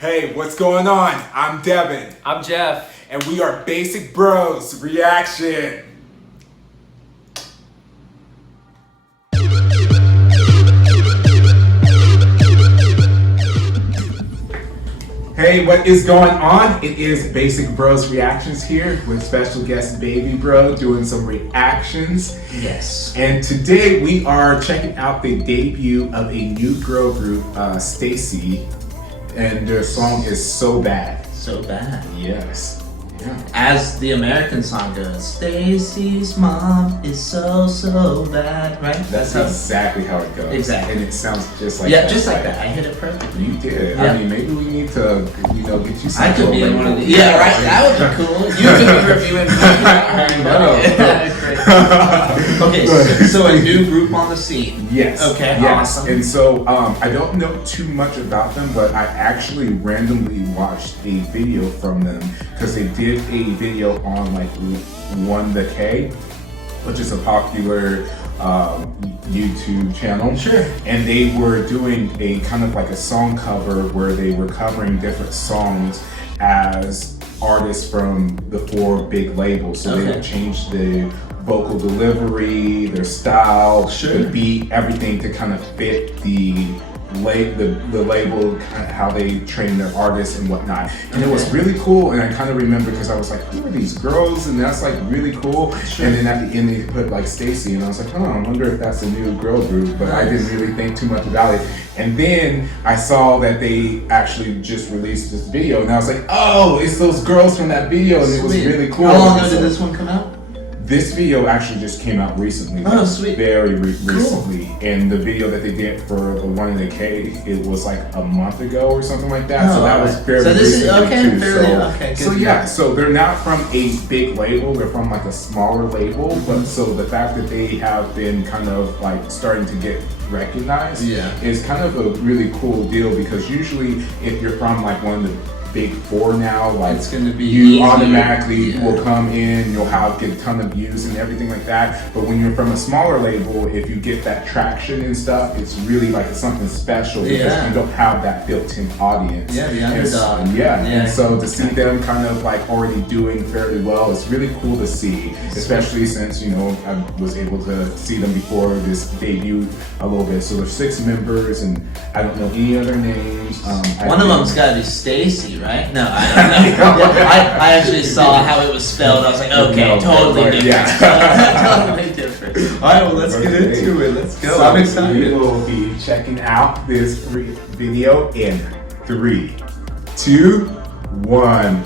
Hey, what's going on? I'm Devin. I'm Jeff. And we are Basic Bros Reaction. Hey, what is going on? It is Basic Bros Reactions here with special guest Baby Bro doing some reactions. Yes. And today we are checking out the debut of a new girl group, STAYC, and their song is So Bad. So Bad. Yes. Yeah. As the American song goes, Stacy's mom is so bad, right? That's exactly how it goes. Exactly. And it sounds just like that. that. Just like that. I hit it perfectly. You did. Yeah. I mean, maybe we need to, get you some. I could be in one of these. Yeah, right? That would be cool. You could be reviewing. Okay, so a new group on the scene. Yes. Okay, yes. awesome. And so I don't know too much about them, but I actually randomly watched a video from them because they did a video on like One the K, which is a popular YouTube channel. Sure. And they were doing a kind of like a song cover where they were covering different songs as artists from the 4 big labels. So they would change the vocal delivery, their style, the beat, everything to kind of fit the label, kind of how they train their artists and whatnot. And it was really cool, and I kind of remember because I was like, who are these girls? And that's like really cool. And then at the end they put like Stacy, and I was like, oh, I wonder if that's a new girl group, but I didn't really think too much about it. And then I saw that they actually just released this video, and I was like, oh, it's those girls from that video, and it was really cool. How long ago did this one come out? This video actually just came out recently. Oh, sweet. Very recently. And the video that they did for the One in the K, it was like a month ago or something like that. So that was fairly recent too. So they're not from a big label, they're from like a smaller label, but so the fact that they have been kind of like starting to get recognized is kind of a really cool deal, because usually if you're from like one of the big 4 now, like it's gonna be you easier. automatically will come in, you'll get a ton of views and everything like that. But when you're from a smaller label, if you get that traction and stuff, it's really like something special because you don't have that built-in audience. Yeah, the underdog. And so to see them kind of like already doing fairly well, it's really cool to see, especially since I was able to see them before this debut a little bit. So there's 6 members, and I don't know any other names. One of them's gotta be Stacy, right? No, I don't know. I actually saw how it was spelled. I was like, okay, totally different. Yeah. Totally different. All right, well, let's get into it. Let's go. So I'm excited. We will be checking out this video in 3, 2, 1.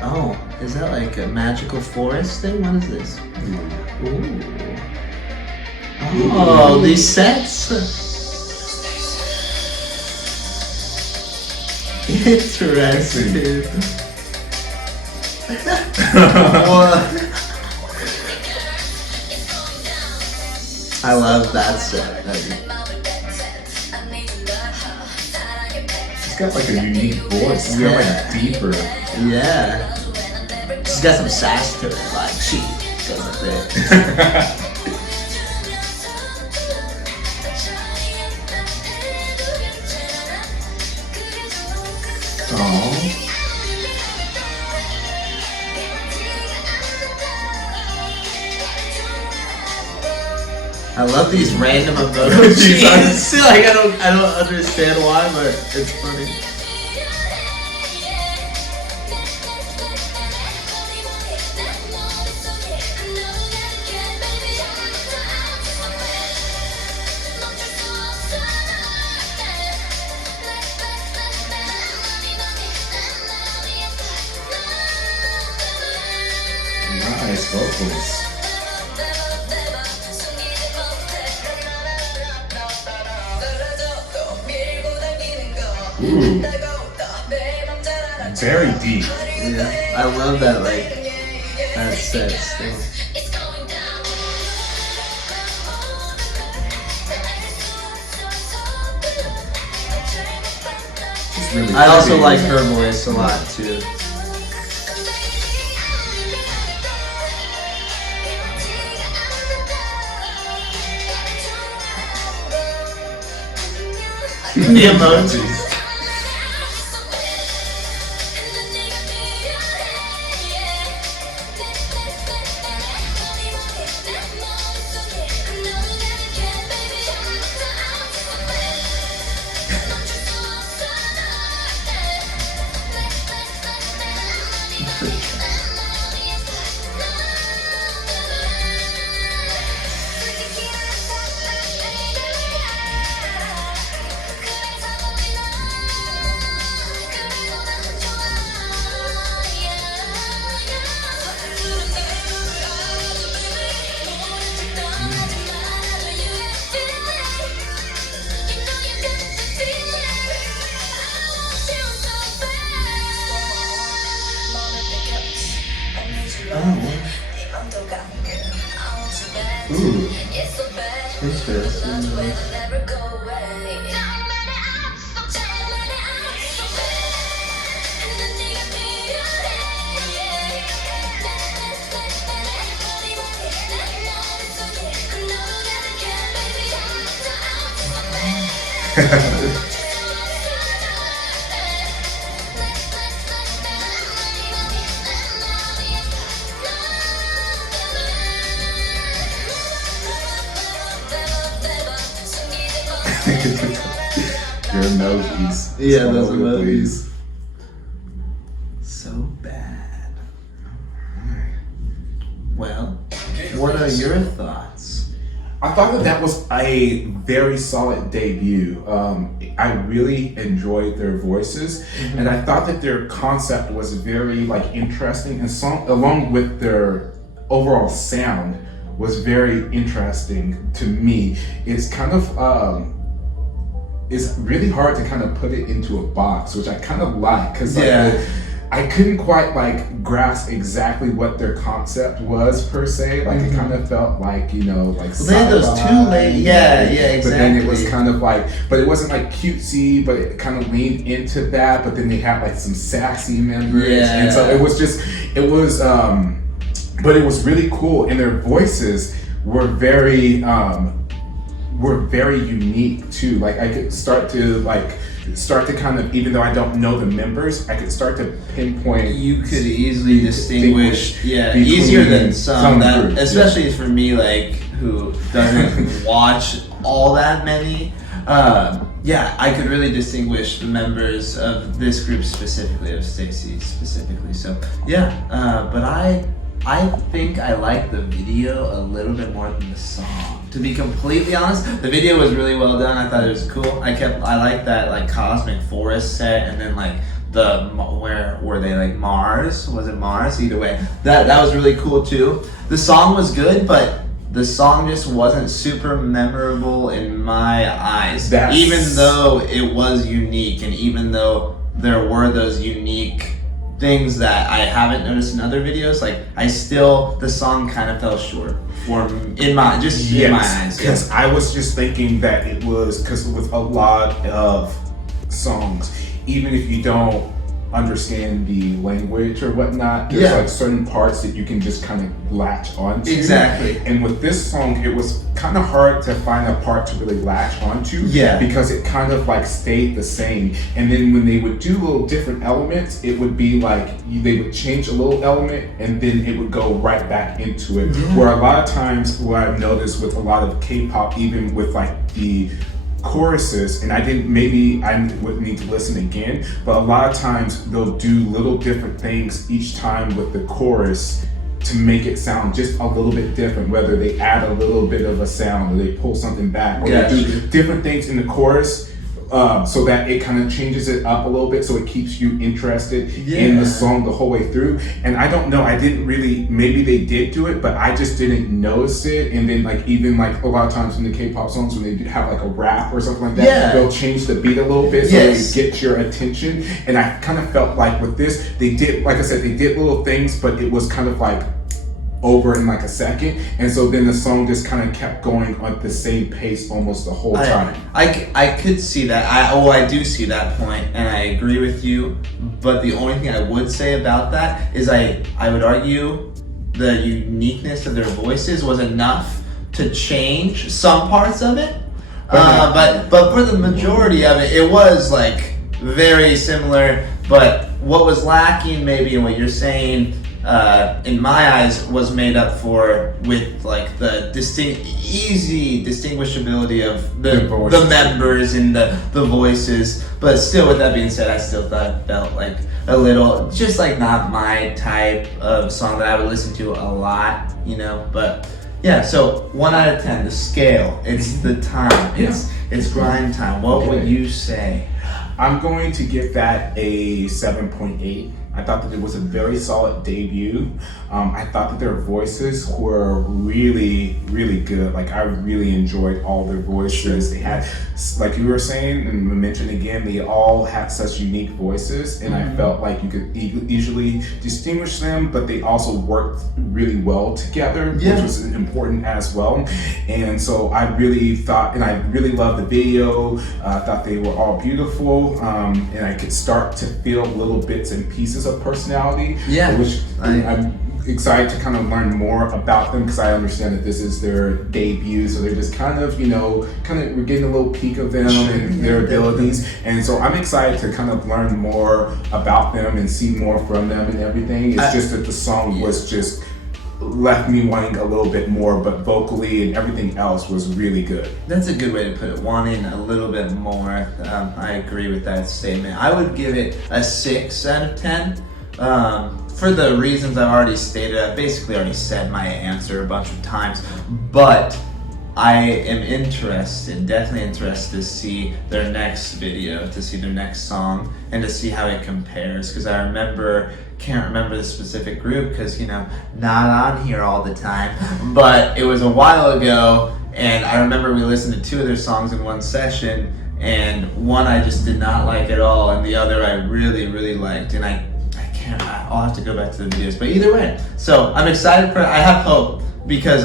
Oh, is that like a magical forest thing? What is this? Ooh. Oh, these sets. Interesting. I love that set. She's got like a unique voice. She's got like deeper. Yeah. She's got some sass to her. Like she goes like that. I love these random emojis. Like I don't understand why, but it's funny. Nice vocals. Ooh. Very deep. Yeah, I love that, like, that sets thing. Really I also like her voice a lot too. The emojis. Ooh. Interesting. Your emojis. Yeah, those Slowly, emojis. please. So bad. Well, what are your thoughts? I thought that was a very solid debut. I really enjoyed their voices, and I thought that their concept was very interesting, and along with their overall sound was very interesting to me. It's kind of it's really hard to kind of put it into a box, which I kind of like, because I couldn't quite grasp exactly what their concept was per se. It kind of felt like they had those two ladies. Yeah, exactly. But then it was kind of but it wasn't cutesy, but it kind of leaned into that. But then they had some sassy members, and so it was but it was really cool, and their voices were very unique too. I could start to kind of, even though I don't know the members, I could start to pinpoint. You could easily distinguish, easier than some that, groups, especially for me, who doesn't watch all that many. I could really distinguish the members of this group specifically, of STAYC specifically. So but I think I like the video a little bit more than the song. To be completely honest, the video was really well done. I thought it was cool. I like that cosmic forest set, and then where were they, Mars? Was it Mars? Either way, that was really cool too. The song was good, but the song just wasn't super memorable in my eyes. Even though it was unique, and even though there were those unique things that I haven't noticed in other videos, the song kind of fell short in my eyes. Because I was just thinking that it was, because with a lot of songs, even if you don't understand the language or whatnot, there's certain parts that you can just kind of latch onto. Exactly. And with this song, it was kind of hard to find a part to really latch onto. Because it kind of stayed the same. And then when they would do little different elements, it would be they would change a little element and then it would go right back into it. Where a lot of times, what I've noticed with a lot of K-pop, even with the choruses, and maybe I would need to listen again, but a lot of times they'll do little different things each time with the chorus to make it sound just a little bit different, whether they add a little bit of a sound or they pull something back, or they do different things in the chorus so that it kind of changes it up a little bit, so it keeps you interested in the song the whole way through. And I don't know, I didn't really, maybe they did do it, but I just didn't notice it. And then even a lot of times in the K-pop songs, when they have a rap or something like that, they'll change the beat a little bit so they get your attention. And I kind of felt with this, they did, like I said, they did little things, but it was kind of over in a second, and so then the song just kind of kept going at the same pace almost the whole time. I could see that. I do see that point, and I agree with you. But the only thing I would say about that is I would argue the uniqueness of their voices was enough to change some parts of it. But for the majority of it, it was like very similar. But what was lacking, maybe in what you're saying, in my eyes, was made up for with like the easy distinguishability of the members and the voices. But still, with that being said, I still thought it felt like a little, just like not my type of song that I would listen to a lot, you know. But yeah, so 1 out of 10, the scale. It's the time. It's grind time. What would you say? I'm going to give that a 7.8. I thought that it was a very solid debut. I thought that their voices were really, really good. Like, I really enjoyed all their voices. They had, like you were saying and mentioned again, they all had such unique voices, and I felt like you could easily distinguish them, but they also worked really well together, which was important as well. And so I really thought, and I really loved the video. I thought they were all beautiful, and I could start to feel little bits and pieces of personality, which I'm excited to kind of learn more about them, because I understand that this is their debut, so they're just kind of, we're getting a little peek of them and their abilities, and so I'm excited to kind of learn more about them and see more from them and everything. It's just that the song was just left me wanting a little bit more, but vocally and everything else was really good. That's a good way to put it, wanting a little bit more. I agree with that statement. I would give it a 6 out of 10. For the reasons I've already stated. I've basically already said my answer a bunch of times, but I am definitely interested to see their next video, to see their next song, and to see how it compares, because I can't remember the specific group, because, not on here all the time, but it was a while ago, and I remember we listened to 2 of their songs in one session, and one I just did not like at all, and the other I really, really liked, and I'll have to go back to the videos, but either way. So I'm excited I have hope, because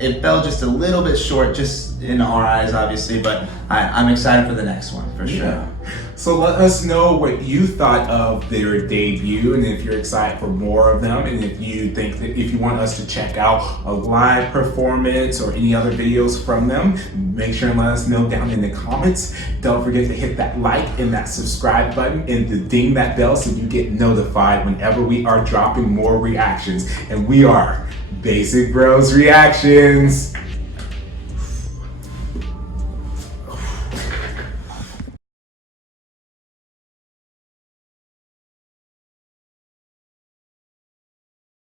it fell just a little bit short, just in our eyes, obviously, but I'm excited for the next one, for sure. Yeah. So let us know what you thought of their debut, and if you're excited for more of them, and if you want us to check out a live performance or any other videos from them, make sure and let us know down in the comments. Don't forget to hit that like and that subscribe button, and to ding that bell so you get notified whenever we are dropping more reactions. And we are Basic Bros Reactions.